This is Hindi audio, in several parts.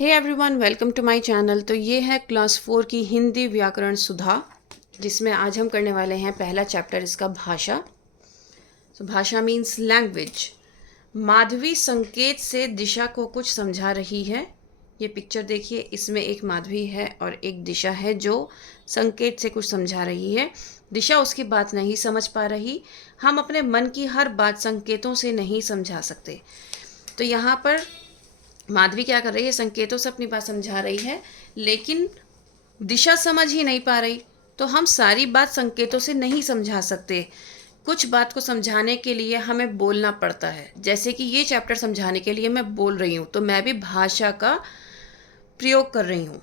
Hey everyone, welcome to my channel. तो ये है क्लास 4 की हिंदी व्याकरण सुधा, जिसमें आज हम करने वाले हैं पहला चैप्टर इसका भाषा। तो भाषा मीन्स लैंग्वेज। माधवी संकेत से दिशा को कुछ समझा रही है। ये पिक्चर देखिए, इसमें एक माधवी है और एक दिशा है जो संकेत से कुछ समझा रही है। दिशा उसकी बात नहीं समझ पा रही। हम अपने मन की हर बात संकेतों से नहीं समझा सकते। तो यहाँ पर माधवी क्या कर रही है, संकेतों से अपनी बात समझा रही है, लेकिन दिशा समझ ही नहीं पा रही। तो हम सारी बात संकेतों से नहीं समझा सकते। कुछ बात को समझाने के लिए हमें बोलना पड़ता है। जैसे कि ये चैप्टर समझाने के लिए मैं बोल रही हूँ, तो मैं भी भाषा का प्रयोग कर रही हूँ,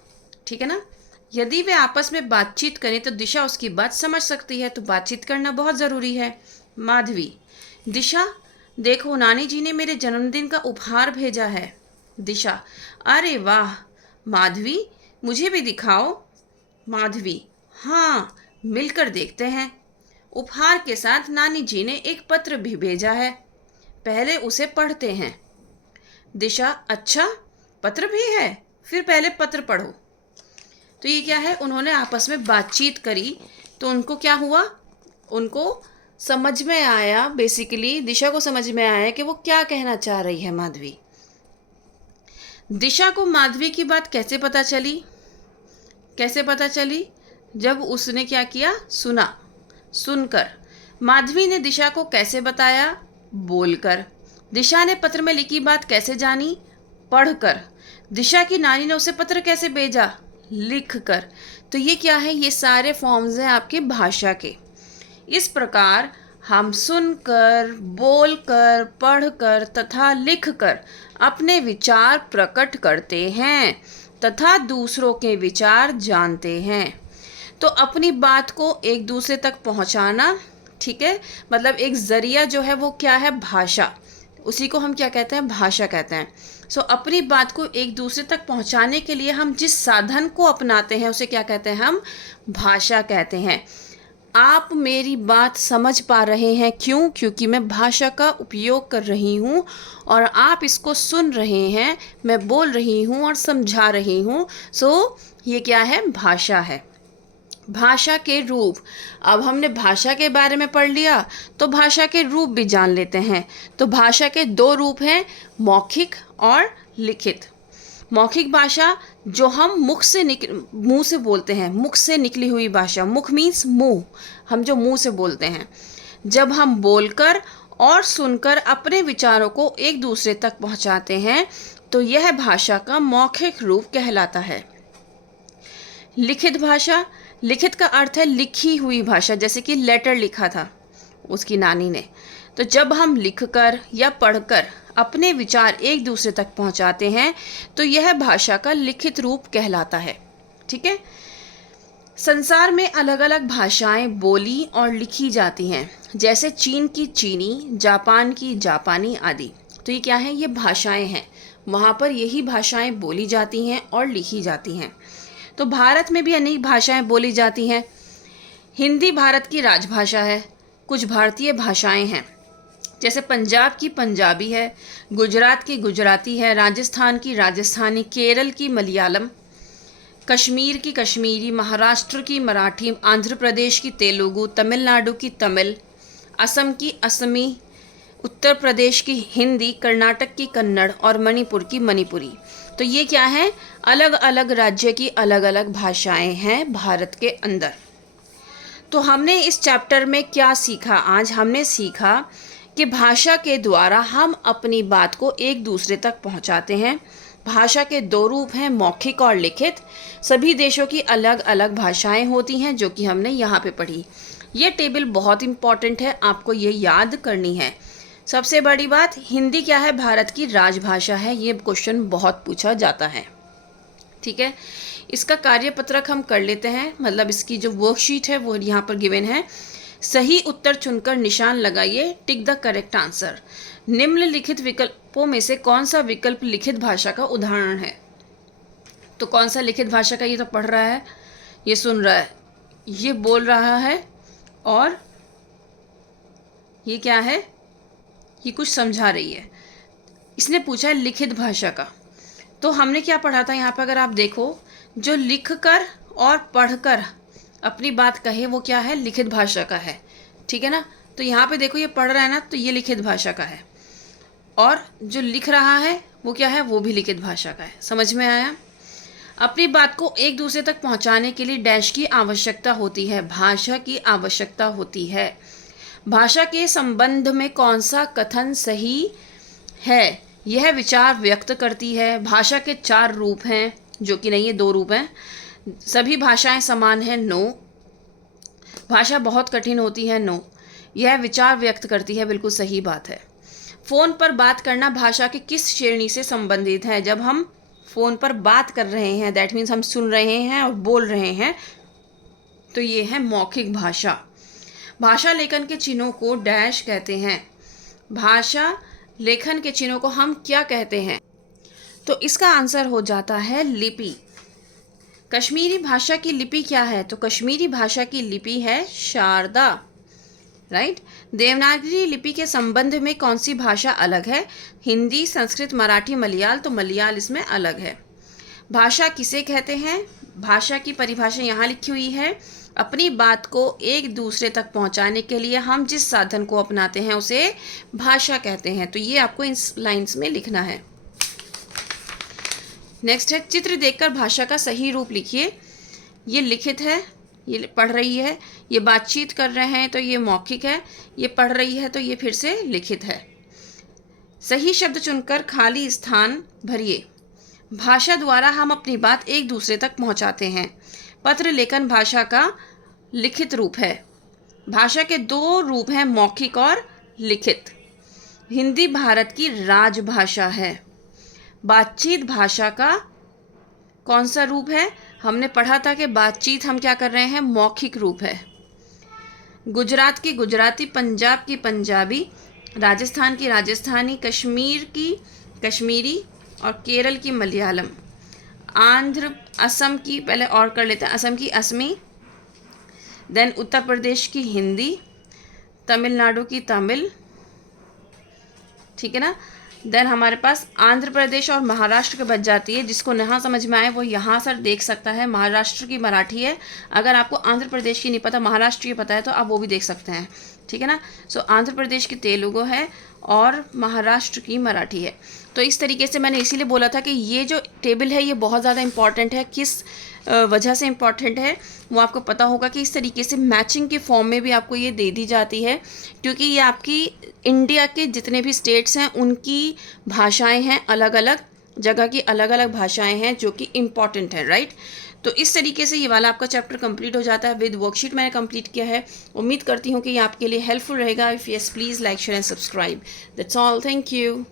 ठीक है ना। यदि वे आपस में बातचीत करें तो दिशा उसकी बात समझ सकती है, तो बातचीत करना बहुत ज़रूरी है। माधवी: दिशा, देखो नानी जी ने मेरे जन्मदिन का उपहार भेजा है। दिशा: अरे वाह। माधवी: मुझे भी दिखाओ। माधवी: हाँ, मिलकर देखते हैं। उपहार के साथ नानी जी ने एक पत्र भी भेजा है, पहले उसे पढ़ते हैं। दिशा: अच्छा, पत्र भी है, फिर पहले पत्र पढ़ो। तो ये क्या है, उन्होंने आपस में बातचीत करी, तो उनको क्या हुआ, उनको समझ में आया, बेसिकली दिशा को समझ में आया कि वो क्या कहना चाह रही है माधवी। दिशा को माधवी की बात कैसे पता चली? कैसे पता चली? जब उसने क्या किया, सुना। सुनकर। माधवी ने दिशा को कैसे बताया? बोलकर। दिशा ने पत्र में लिखी बात कैसे जानी? पढ़कर। दिशा की नानी ने उसे पत्र कैसे भेजा? लिखकर। तो ये क्या है, ये सारे फॉर्म्स हैं आपके भाषा के। इस प्रकार हम सुनकर, बोलकर, पढ़कर तथा लिखकर अपने विचार प्रकट करते हैं तथा दूसरों के विचार जानते हैं। तो अपनी बात को एक दूसरे तक पहुंचाना, ठीक है, मतलब एक जरिया जो है वो क्या है, भाषा। उसी को हम क्या कहते हैं, भाषा कहते हैं। सो अपनी बात को एक दूसरे तक पहुंचाने के लिए हम जिस साधन को अपनाते हैं उसे क्या कहते हैं, हम भाषा कहते हैं। आप मेरी बात समझ पा रहे हैं, क्यों? क्योंकि मैं भाषा का उपयोग कर रही हूँ और आप इसको सुन रहे हैं, मैं बोल रही हूँ और समझा रही हूँ। सो ये क्या है, भाषा है। भाषा के रूप। अब हमने भाषा के बारे में पढ़ लिया, तो भाषा के रूप भी जान लेते हैं। तो भाषा के दो रूप हैं, मौखिक और लिखित। मौखिक भाषा जो हम मुंह से बोलते हैं, मुख से निकली हुई भाषा। मुख मीन्स मुंह, हम जो मुंह से बोलते हैं। जब हम बोलकर और सुनकर अपने विचारों को एक दूसरे तक पहुंचाते हैं, तो यह भाषा का मौखिक रूप कहलाता है। लिखित भाषा। लिखित का अर्थ है लिखी हुई भाषा, जैसे कि लेटर लिखा था उसकी नानी ने। तो जब हम लिखकर या पढ़कर अपने विचार एक दूसरे तक पहुंचाते हैं, तो यह भाषा का लिखित रूप कहलाता है, ठीक है। संसार में अलग अलग भाषाएं बोली और लिखी जाती हैं, जैसे चीन की चीनी, जापान की जापानी आदि। तो ये क्या है, ये भाषाएं हैं। वहाँ पर यही भाषाएं बोली जाती हैं और लिखी जाती हैं। तो भारत में भी अनेक भाषाएं बोली जाती हैं। हिंदी भारत की राजभाषा है। कुछ भारतीय भाषाएं हैं, जैसे पंजाब की पंजाबी है, गुजरात की गुजराती है, राजस्थान की राजस्थानी, केरल की मलयालम, कश्मीर की कश्मीरी, महाराष्ट्र की मराठी, आंध्र प्रदेश की तेलुगु, तमिलनाडु की तमिल, असम की असमी, उत्तर प्रदेश की हिंदी, कर्नाटक की कन्नड़ और मणिपुर की मणिपुरी। तो ये क्या है, अलग अलग राज्य की अलग अलग भाषाएं हैं भारत के अंदर। तो हमने इस चैप्टर में क्या सीखा? आज हमने सीखा कि भाषा के द्वारा हम अपनी बात को एक दूसरे तक पहुंचाते हैं। भाषा के दो रूप हैं, मौखिक और लिखित। सभी देशों की अलग अलग भाषाएं होती हैं, जो कि हमने यहाँ पे पढ़ी। ये टेबल बहुत इम्पॉर्टेंट है, आपको ये याद करनी है। सबसे बड़ी बात, हिंदी क्या है, भारत की राजभाषा है। ये क्वेश्चन बहुत पूछा जाता है, ठीक है। इसका कार्यपत्रक हम कर लेते हैं, मतलब इसकी जो वर्कशीट है वो यहाँ पर गिवन है। सही उत्तर चुनकर निशान लगाइए, टिक द करेक्ट आंसर। निम्नलिखित विकल्पों में से कौन सा विकल्प लिखित भाषा का उदाहरण है? तो कौन सा लिखित भाषा का, ये तो पढ़ रहा है, ये सुन रहा है, ये बोल रहा है, और ये क्या है, ये कुछ समझा रही है। इसने पूछा है लिखित भाषा का। तो हमने क्या पढ़ा था यहाँ पर, अगर आप देखो, जो लिख कर और पढ़ कर अपनी बात कहे वो क्या है, लिखित भाषा का है, ठीक है ना। तो यहाँ पे देखो ये पढ़ रहा है ना, तो ये लिखित भाषा का है, और जो लिख रहा है वो क्या है, वो भी लिखित भाषा का है। समझ में आया। अपनी बात को एक दूसरे तक पहुँचाने के लिए डैश की आवश्यकता होती है, भाषा की आवश्यकता होती है। भाषा के संबंध में कौन सा कथन सही है, यह विचार व्यक्त करती है। भाषा के 4 रूप हैं, जो कि नहीं है, 2 रूप हैं। सभी भाषाएं समान हैं, नो। भाषा बहुत कठिन होती है, नो। यह विचार व्यक्त करती है, बिल्कुल सही बात है। फ़ोन पर बात करना भाषा की किस श्रेणी से संबंधित है। जब हम फ़ोन पर बात कर रहे हैं, दैट मीन्स हम सुन रहे हैं और बोल रहे हैं, तो ये है मौखिक भाषा। भाषा लेखन के चिन्हों को डैश कहते हैं। भाषा लेखन के चिन्हों को हम क्या कहते हैं, तो इसका आंसर हो जाता है लिपि। कश्मीरी भाषा की लिपि क्या है, तो कश्मीरी भाषा की लिपि है शारदा, राइट। देवनागरी लिपि के संबंध में कौन सी भाषा अलग है, हिंदी, संस्कृत, मराठी, मलयाल, तो मलयाल इसमें अलग है। भाषा किसे कहते हैं, भाषा की परिभाषा यहाँ लिखी हुई है। अपनी बात को एक दूसरे तक पहुँचाने के लिए हम जिस साधन को अपनाते हैं उसे भाषा कहते हैं। तो ये आपको इन लाइन्स में लिखना है। नेक्स्ट है, चित्र देखकर भाषा का सही रूप लिखिए। ये लिखित है, ये पढ़ रही है, ये बातचीत कर रहे हैं तो ये मौखिक है, ये पढ़ रही है तो ये फिर से लिखित है। सही शब्द चुनकर खाली स्थान भरिए। भाषा द्वारा हम अपनी बात एक दूसरे तक पहुंचाते हैं। पत्र लेखन भाषा का लिखित रूप है। भाषा के 2 रूप हैं, मौखिक और लिखित। हिंदी भारत की राजभाषा है। बातचीत भाषा का कौन सा रूप है, हमने पढ़ा था कि बातचीत हम क्या कर रहे हैं, मौखिक रूप है। गुजरात की गुजराती, पंजाब की पंजाबी, राजस्थान की राजस्थानी, कश्मीर की कश्मीरी और केरल की मलयालम, आंध्र असम की, पहले और कर लेते हैं, असम की असमी, देन उत्तर प्रदेश की हिंदी, तमिलनाडु की तमिल, ठीक है ना। देन हमारे पास आंध्र प्रदेश और महाराष्ट्र की बच जाती है। जिसको नहीं समझ में आए वो यहाँ सर देख सकता है। महाराष्ट्र की मराठी है। अगर आपको आंध्र प्रदेश की नहीं पता, महाराष्ट्र की पता है, तो आप वो भी देख सकते हैं, ठीक है ना। सो आंध्र प्रदेश की तेलुगु है और महाराष्ट्र की मराठी है। तो इस तरीके से मैंने इसीलिए बोला था कि ये जो टेबल है ये बहुत ज़्यादा इंपॉर्टेंट है। किस वजह से इम्पॉर्टेंट है वो आपको पता होगा कि इस तरीके से मैचिंग के फॉर्म में भी आपको ये दे दी जाती है, क्योंकि ये आपकी इंडिया के जितने भी स्टेट्स हैं उनकी भाषाएं हैं, अलग अलग जगह की अलग अलग भाषाएं हैं जो कि इम्पॉर्टेंट है, राइट। तो इस तरीके से ये वाला आपका चैप्टर कंप्लीट हो जाता है। विद वर्कशीट मैंने कंप्लीट किया है। उम्मीद करती हूँ कि ये आपके लिए हेल्पफुल रहेगा। If yes, please like, share and subscribe. That's all, thank you.